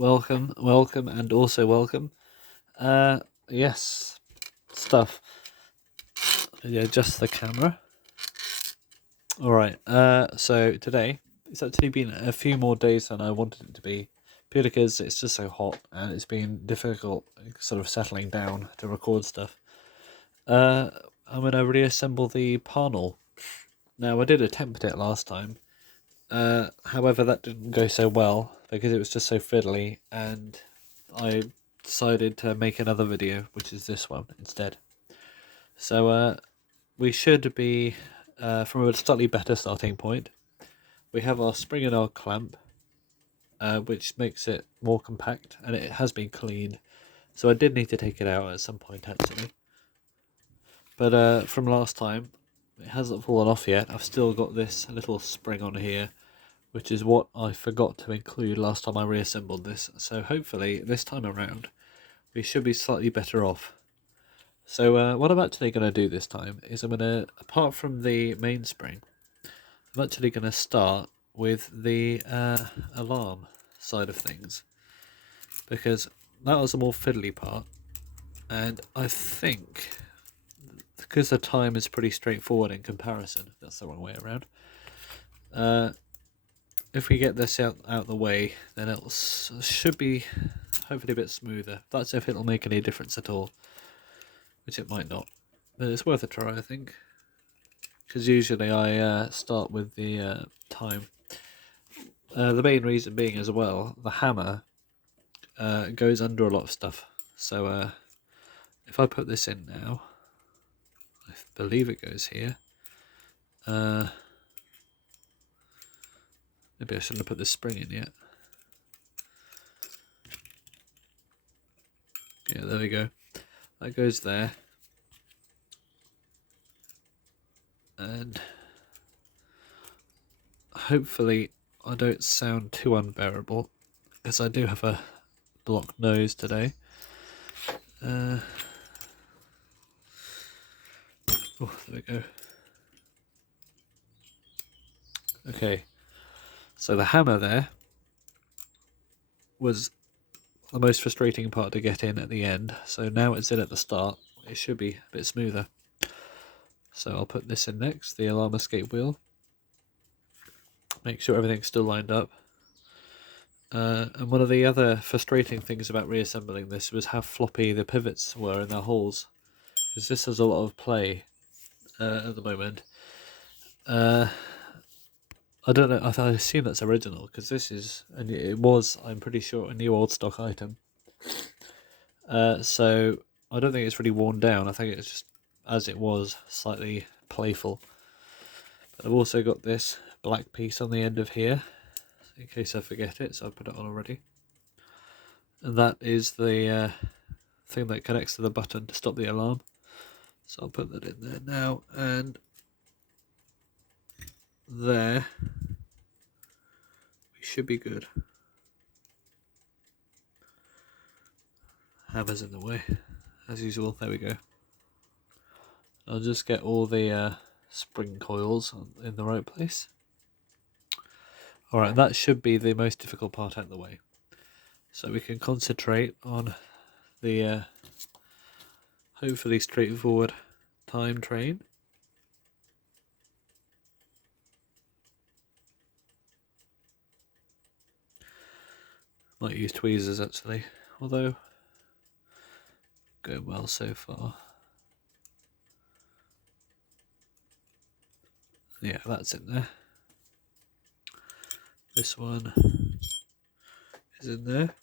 welcome, welcome, and also welcome. Yes, stuff. Yeah, just the camera. All right. So today it's actually been a few more days than I wanted it to be, purely because it's just so hot and it's been difficult, sort of settling down to record stuff. Uh, I'm gonna reassemble the Parnall. Now I did attempt it last time. However, that didn't go so well because it was just so fiddly, and I decided to make another video, which is this one instead. So we should be from a slightly better starting point. We have our spring and our clamp, which makes it more compact, and it has been cleaned. So I did need to take it out at some point actually. But from last time, it hasn't fallen off yet. I've still got this little spring on here, which is what I forgot to include last time I reassembled this. So hopefully this time around we should be slightly better off. So what I'm actually going to do this time is I'm going to, apart from the mainspring, I'm actually going to start with the alarm side of things, because that was the more fiddly part, and I think because the time is pretty straightforward in comparison, that's the wrong way around, if we get this out the way, then it should be hopefully a bit smoother. That's if it'll make any difference at all, which it might not, but it's worth a try, I think, because usually I start with the time. The main reason being as well, the hammer goes under a lot of stuff. So if I put this in now, I believe it goes here. Maybe I shouldn't have put this spring in yet. Yeah, there we go. That goes there. And hopefully I don't sound too unbearable, because I do have a blocked nose today. Oh, there we go. Okay, so the hammer there was the most frustrating part to get in at the end, so now it's in at the start, it should be a bit smoother. So I'll put this in next, the alarm escape wheel. Make sure everything's still lined up. And one of the other frustrating things about reassembling this was how floppy the pivots were in their holes, because this has a lot of play at the moment. I don't know, I assume that's original, because this is, and it was, I'm pretty sure, a new old stock item. So I don't think it's really worn down. I think it's just, as it was, slightly playful. But I've also got this black piece on the end of here, in case I forget it, so I've put it on already. And that is the thing that connects to the button to stop the alarm. So I'll put that in there now, and there we should be good. Hammer's in the way, as usual. There we go. I'll just get all the spring coils in the right place. Alright, that should be the most difficult part out of the way. So we can concentrate on the hopefully straightforward time train. Might use tweezers actually, although going well so far. Yeah, that's in there. This one is in there.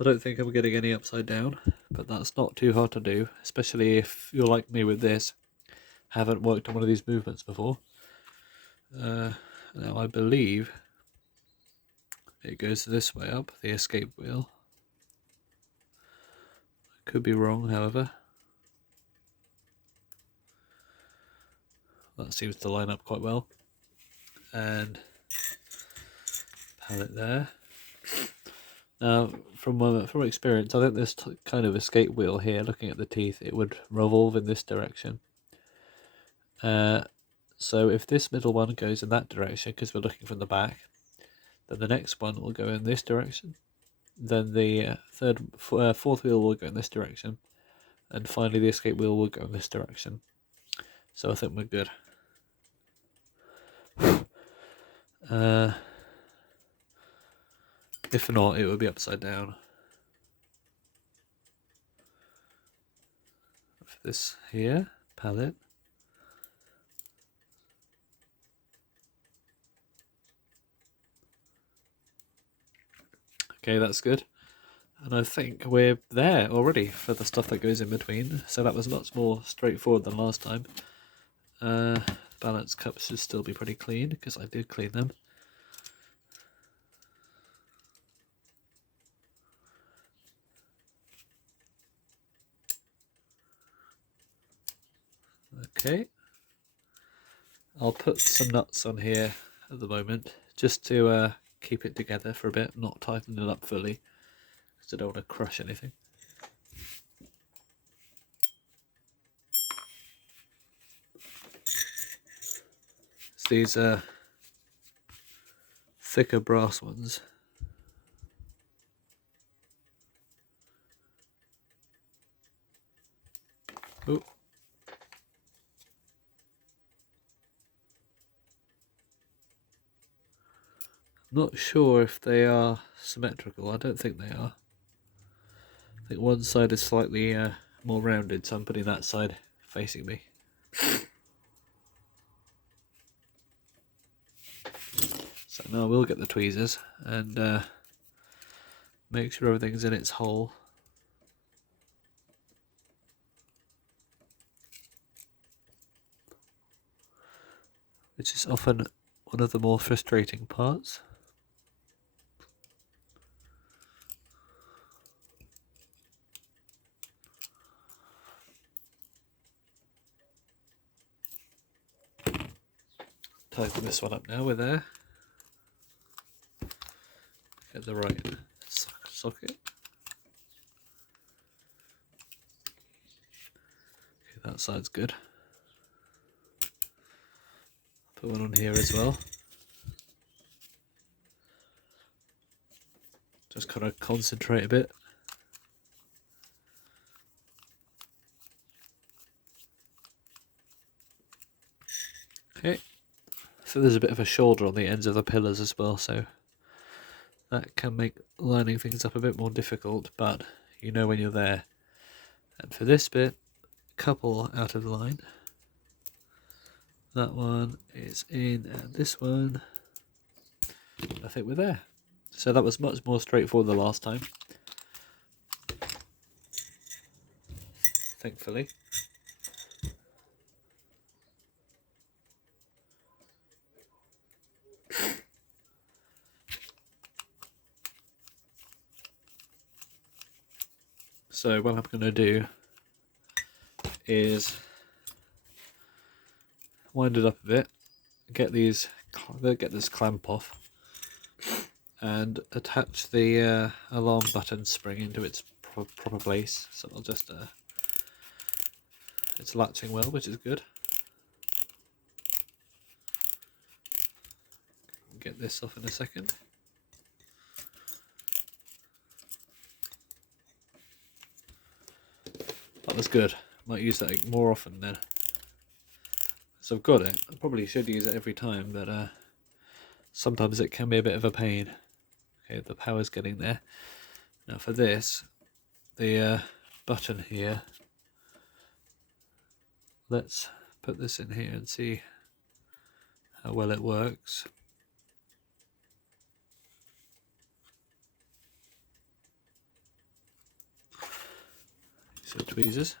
I don't think I'm getting any upside down, but that's not too hard to do, especially if you're like me with this, haven't worked on one of these movements before. Now I believe it goes this way up, the escape wheel. I could be wrong, however. That seems to line up quite well. And pallet there. Now, from experience, I think this kind of escape wheel here, looking at the teeth, it would revolve in this direction. So if this middle one goes in that direction, because we're looking from the back, Then the next one will go in this direction. Then the fourth wheel will go in this direction. And finally the escape wheel will go in this direction. So I think we're good. If not, it would be upside down. For this here, palette. Okay, that's good. And I think we're there already for the stuff that goes in between. So that was much more straightforward than last time. Balance cups should still be pretty clean because I did clean them. Okay. I'll put some nuts on here at the moment just to keep it together for a bit, not tighten it up fully because I don't want to crush anything. It's these thicker brass ones. Oh. Not sure if they are symmetrical. I don't think they are. I think one side is slightly more rounded, so I'm putting that side facing me. So now we'll get the tweezers and make sure everything's in its hole. Which is often one of the more frustrating parts. Tighten this one up now, we're there. Get the right socket. Okay, that side's good. Put one on here as well. Just kind of concentrate a bit. Okay, so there's a bit of a shoulder on the ends of the pillars as well, so that can make lining things up a bit more difficult, but you know when you're there. And for this bit, couple out of line. That one is in, and this one, I think we're there. So that was much more straightforward than last time. Thankfully. So what I'm going to do is wind it up a bit, get this clamp off, and attach the alarm button spring into its proper place. So I'll just it's latching well, which is good. Get this off in a second. That was good. Might use that more often then. So I've got it. I probably should use it every time, but sometimes it can be a bit of a pain. Okay, the power's getting there. Now for this, the button here, let's put this in here and see how well it works. So tweezers.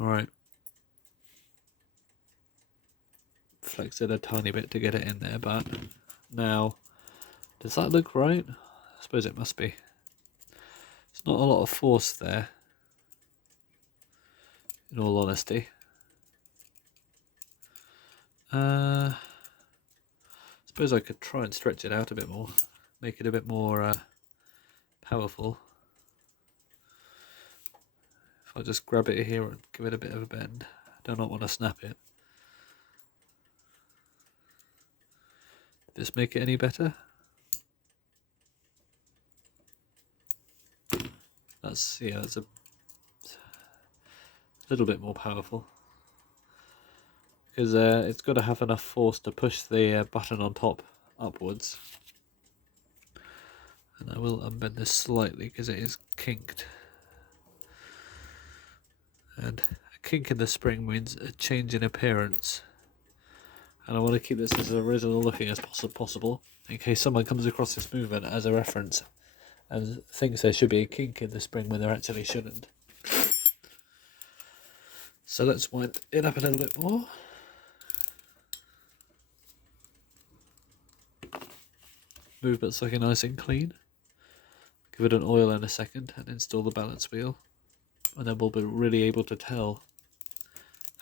Alright. Flex it a tiny bit to get it in there, but now, does that look right? I suppose it must be. It's not a lot of force there, in all honesty. I suppose I could try and stretch it out a bit more, make it a bit more powerful. If I just grab it here and give it a bit of a bend, I do not want to snap it. this make it any better? That's a little bit more powerful, because it's got to have enough force to push the button on top upwards. And I will unbend this slightly because it is kinked. And a kink in the spring means a change in appearance. And I want to keep this as original looking as possible, in case someone comes across this movement as a reference and thinks there should be a kink in the spring when there actually shouldn't. So let's wind it up a little bit more. Movement's looking nice and clean. Give it an oil in a second and install the balance wheel, and then we'll be really able to tell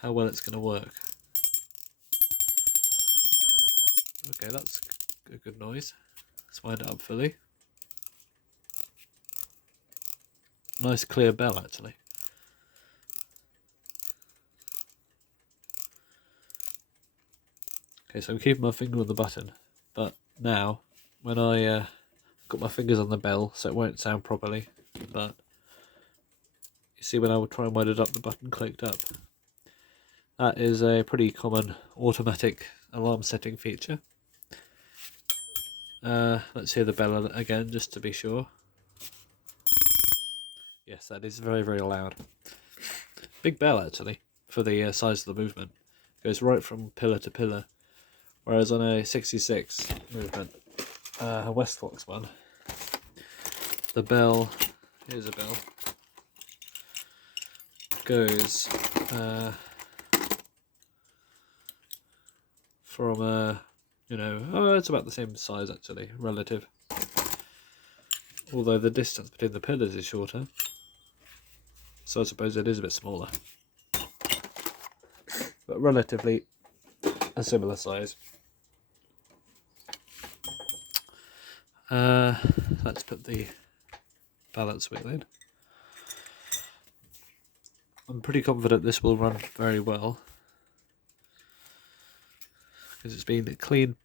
how well it's going to work. Okay, that's a good noise. Let's wind it up fully. Nice clear bell actually. Okay, so I'm keeping my finger on the button, but now when I got my fingers on the bell, so it won't sound properly, but you see when I would try and wind it up, the button clicked up. That is a pretty common automatic alarm setting feature. Let's hear the bell again just to be sure. Yes, that is very, very loud. Big bell actually for the size of the movement. Goes right from pillar to pillar. Whereas on a 66 movement, a Westfox one, the bell, here's a bell, goes from it's about the same size actually, relative. Although the distance between the pillars is shorter, so I suppose it is a bit smaller. But relatively a similar size. Let's put the balance wheel in. I'm pretty confident this will run very well, because it's been cleaned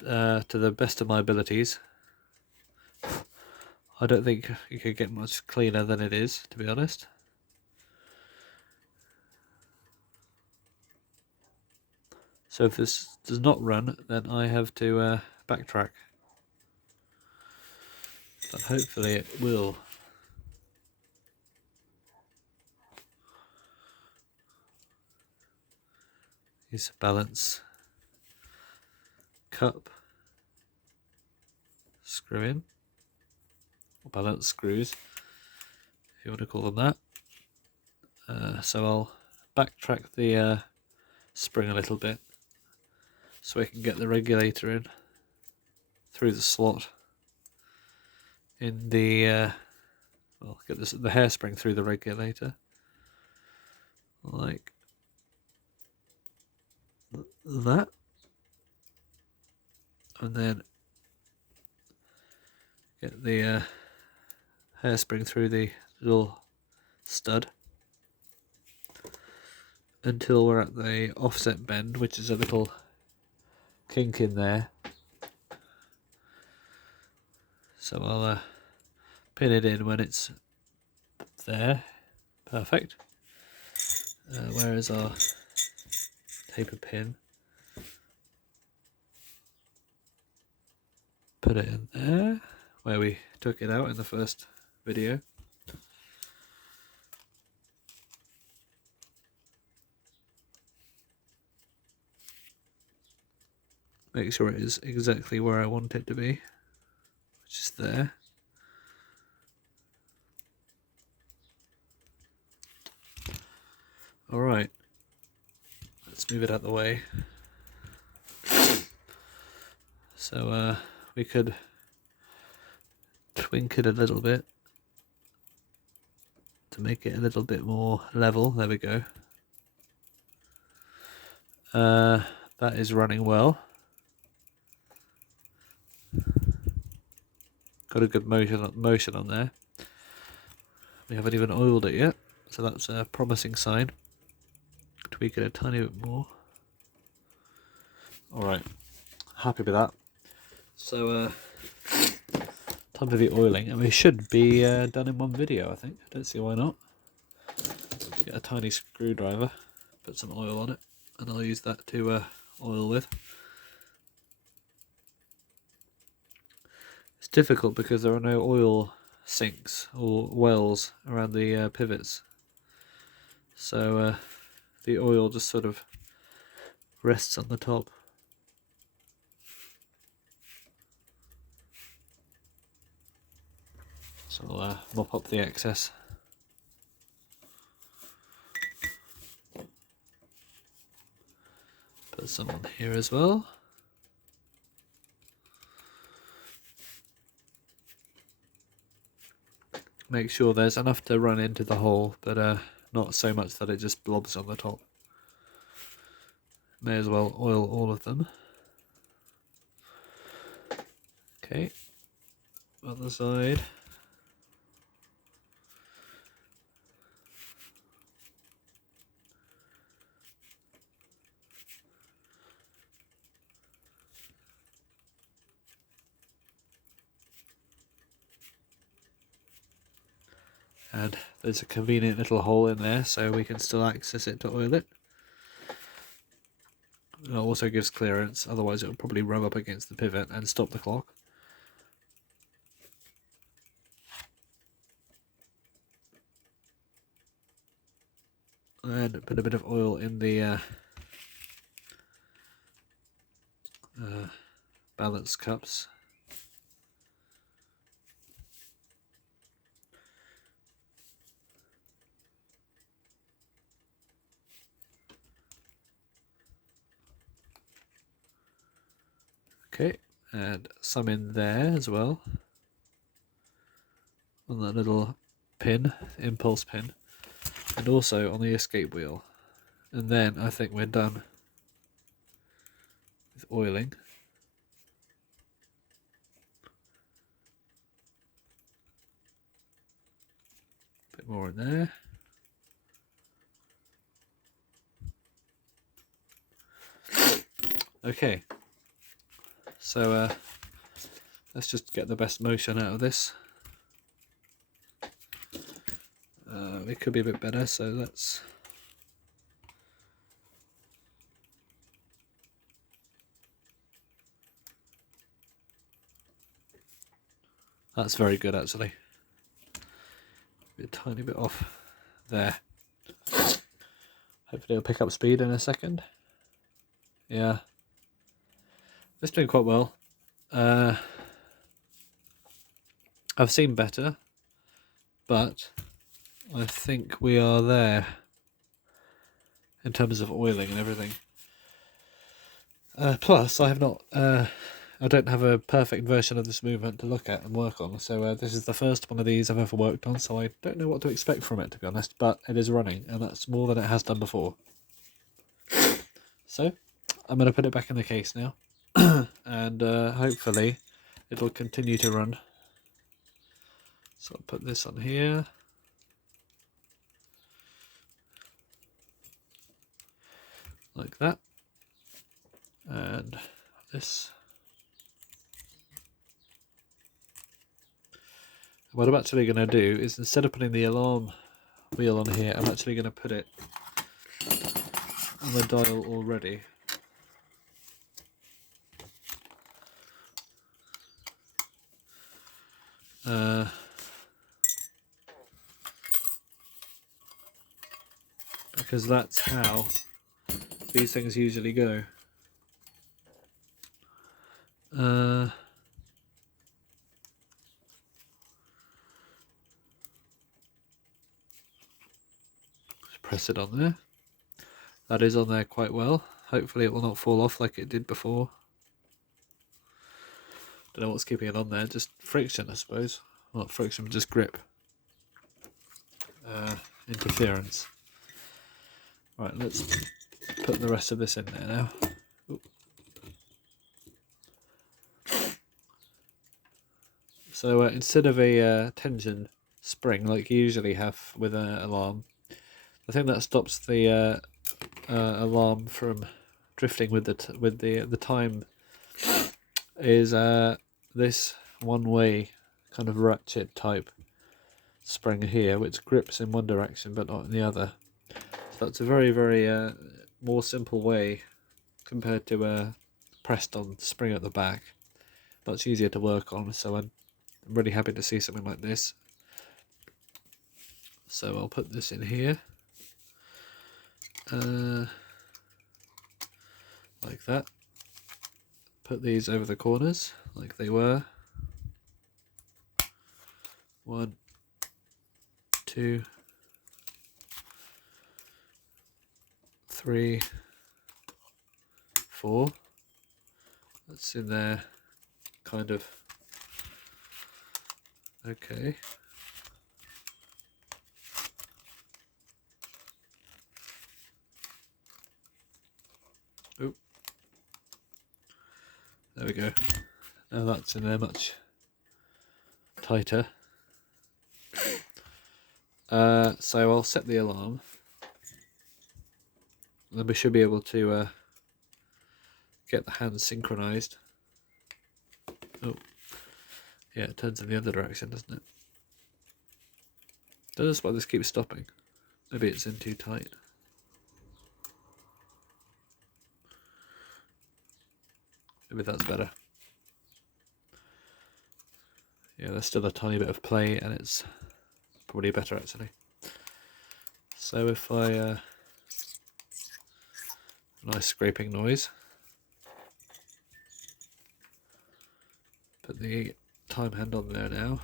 to the best of my abilities. I don't think you could get much cleaner than it is, to be honest. So if this does not run, then I have to backtrack. But hopefully it will. Use a balance cup, screw in, or balance screws, if you want to call them that. So I'll backtrack the spring a little bit, so I can get the regulator in through the slot in the get the hairspring through the regulator, like that, and then get the hairspring through the little stud until we're at the offset bend, which is a little kink in there. So I'll pin it in when it's there. Perfect. Where is our taper pin? Put it in there, where we took it out in the first video. Make sure it is exactly where I want it to be, which is there. Alright, let's move it out of the way. So we could twink it a little bit to make it a little bit more level. There we go. That is running well. Got a good motion on there. We haven't even oiled it yet, so that's a promising sign. Tweak it a tiny bit more. Alright, happy with that. So time for the oiling, and we should be done in one video, I think. I don't see why not. Get a tiny screwdriver, put some oil on it, and I'll use that to oil with. It's difficult because there are no oil sinks or wells around the pivots, so the oil just sort of rests on the top. So I'll mop up the excess. Put some on here as well. Make sure there's enough to run into the hole, but not so much that it just blobs on the top. May as well oil all of them. Okay, other side. And there's a convenient little hole in there so we can still access it to oil it. It also gives clearance, otherwise it will probably rub up against the pivot and stop the clock. And put a bit of oil in the balance cups. Okay, and some in there as well, on that little pin, impulse pin, and also on the escape wheel. And then I think we're done with oiling. Bit more in there. Okay, so let's just get the best motion out of this. It could be a bit better, so let's... That's very good, actually. A tiny bit off there. Hopefully it'll pick up speed in a second. Yeah. It's doing quite well. I've seen better, but I think we are there in terms of oiling and everything. Plus, I have not... I don't have a perfect version of this movement to look at and work on, so this is the first one of these I've ever worked on, so I don't know what to expect from it, to be honest, but it is running, and that's more than it has done before. So, I'm going to put it back in the case now, and hopefully it'll continue to run. So I'll put this on here. Like that. And this. What I'm actually going to do is, instead of putting the alarm wheel on here, I'm actually going to put it on the dial already. Because that's how these things usually go. Press it on there. That is on there quite well. Hopefully it will not fall off like it did before. Don't know what's keeping it on there, just friction, I suppose. Well, not friction, but just grip. Interference. Right, let's put the rest of this in there now. Ooh. So instead of a tension spring like you usually have with an alarm, the thing that stops the alarm from drifting with the time is this one-way kind of ratchet type spring here, which grips in one direction but not in the other. So that's a very, very more simple way compared to pressed on spring at the back. Much easier to work on, so I'm really happy to see something like this. So I'll put this in here, like that. Put these over the corners like they were. 1, 2, 3, 4. That's in there, kind of. Okay. Oop. There we go. Now that's in there much tighter. So I'll set the alarm. Then we should be able to get the hands synchronized. Oh, yeah, it turns in the other direction, doesn't it? That's why this keeps stopping. Maybe it's in too tight. Maybe that's better. Yeah, there's still a tiny bit of play, and it's probably better actually. So if I nice scraping noise. Put the time hand on there now,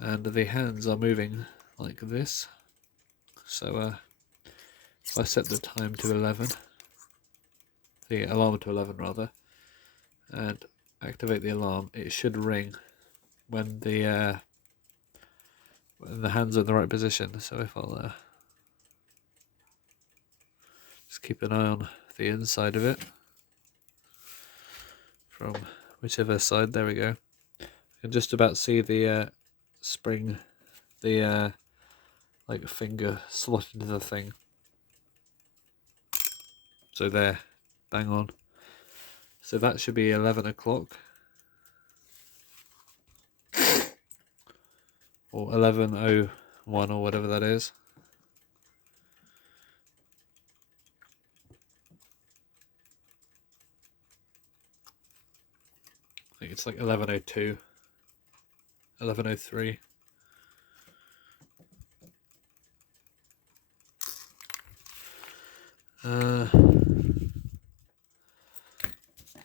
and the hands are moving like this. So if I set the time to 11, the alarm to 11 rather, and activate the alarm, it should ring when the hands are in the right position. So if I'll just keep an eye on the inside of it from whichever side. There we go. You can just about see the spring, the like finger slot into the thing. So there, bang on. So that should be 11 o'clock. Or 11:01 or whatever that is. I think it's like 11:02, 11:03.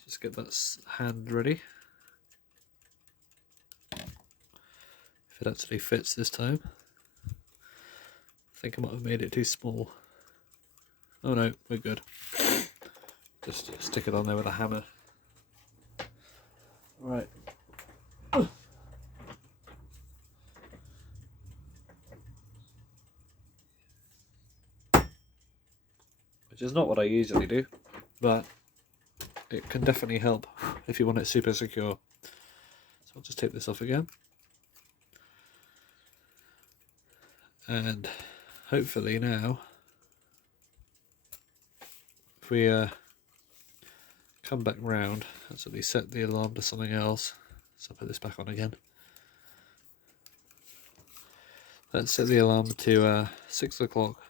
Just get that hand ready. If it actually fits this time. I think I might have made it too small. Oh no, we're good. Just stick it on there with a hammer. Right. Which is not what I usually do, but it can definitely help if you want it super secure. So I'll just take this off again. And hopefully now, if we come back round, actually set the alarm to something else. So I'll put this back on again. Let's set the alarm to 6 o'clock.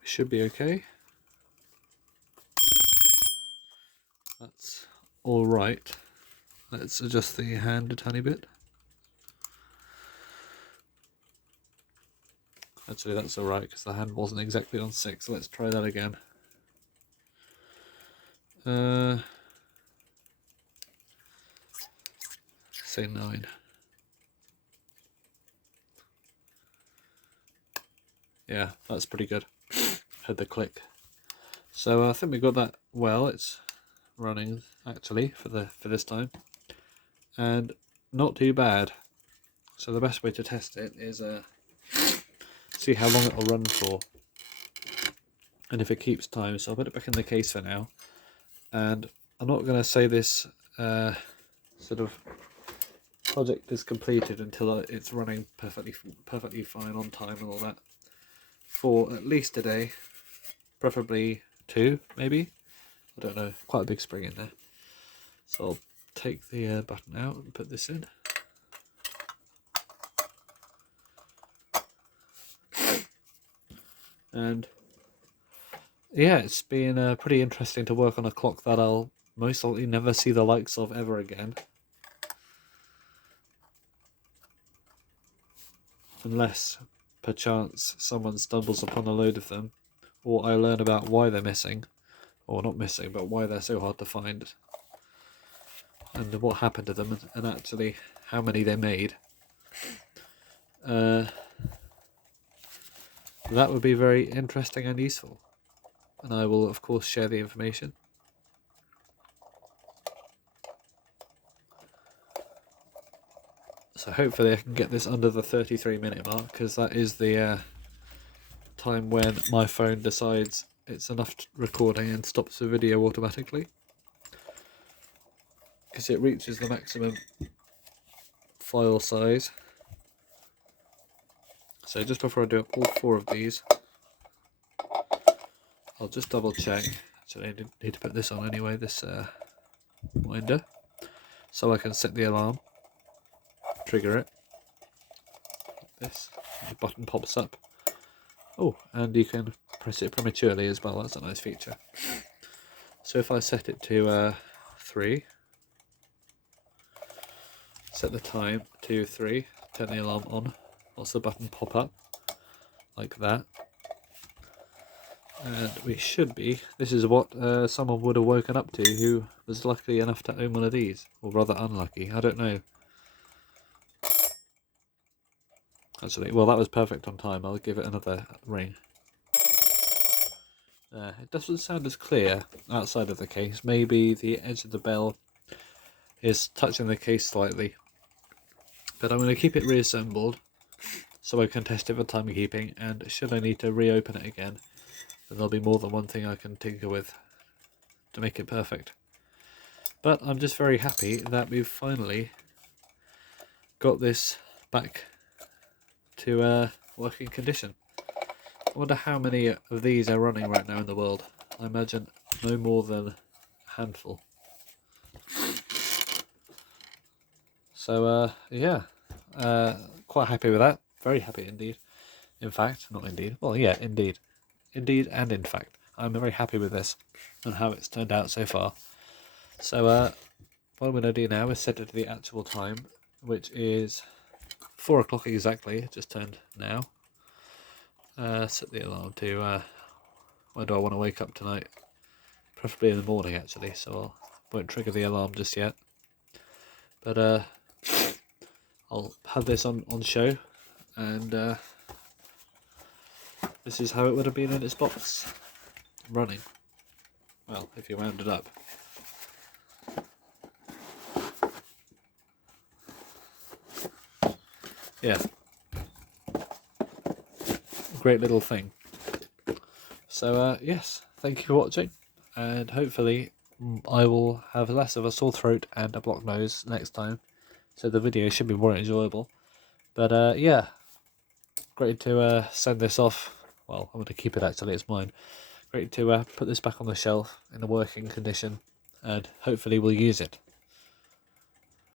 We should be okay. That's all right. Let's adjust the hand a tiny bit. Actually, that's alright because the hand wasn't exactly on 6, so let's try that again. Say 9. Yeah, that's pretty good. Heard the click. So I think we got that well. It's running actually for this time, and not too bad. So the best way to test it is see how long it'll run for, and if it keeps time. So I'll put it back in the case for now, and I'm not going to say this sort of project is completed until it's running perfectly fine on time and all that for at least a day, preferably 2 maybe, I don't know, quite a big spring in there. So I'll take the button out and put this in. And yeah, it's been pretty interesting to work on a clock that I'll most likely never see the likes of ever again. Unless, perchance, someone stumbles upon a load of them, or I learn about why they're missing, or not missing, but why they're so hard to find, and what happened to them, and actually how many they made. That would be very interesting and useful, and I will of course share the information. So hopefully I can get this under the 33-minute mark, because that is the time when my phone decides it's enough recording and stops the video automatically, because it reaches the maximum file size. So just before I do all 4 of these, I'll just double check. So I need to put this on anyway, this winder, so I can set the alarm, trigger it, like this, the button pops up. Oh, and you can press it prematurely as well, that's a nice feature. So if I set it to 3, set the time to 3, turn the alarm on, watch the button pop up, like that. And we should be, this is what someone would have woken up to who was lucky enough to own one of these, or rather unlucky, I don't know. Actually, well, that was perfect on time. I'll give it another ring. It doesn't sound as clear outside of the case. Maybe the edge of the bell is touching the case slightly. But I'm going to keep it reassembled so I can test it for timekeeping, and should I need to reopen it again, then there'll be more than one thing I can tinker with to make it perfect. But I'm just very happy that we've finally got this back to working condition. I wonder how many of these are running right now in the world. I imagine no more than a handful. So yeah, quite happy with that. Very happy indeed. In fact, not indeed. Well, yeah, indeed. Indeed and in fact. I'm very happy with this and how it's turned out so far. So what I'm going to do now is set it to the actual time, which is 4 o'clock exactly. It just turned now. Set the alarm to when do I want to wake up tonight? Preferably in the morning actually, so I won't trigger the alarm just yet. But I'll have this on show, and this is how it would have been in its box, running. Well, if you wound it up. Yeah. Great little thing. So yes, thank you for watching, and hopefully I will have less of a sore throat and a blocked nose next time, so the video should be more enjoyable. But yeah, great to send this off. Well, I'm going to keep it actually, it's mine. Great to put this back on the shelf in a working condition, and hopefully we'll use it.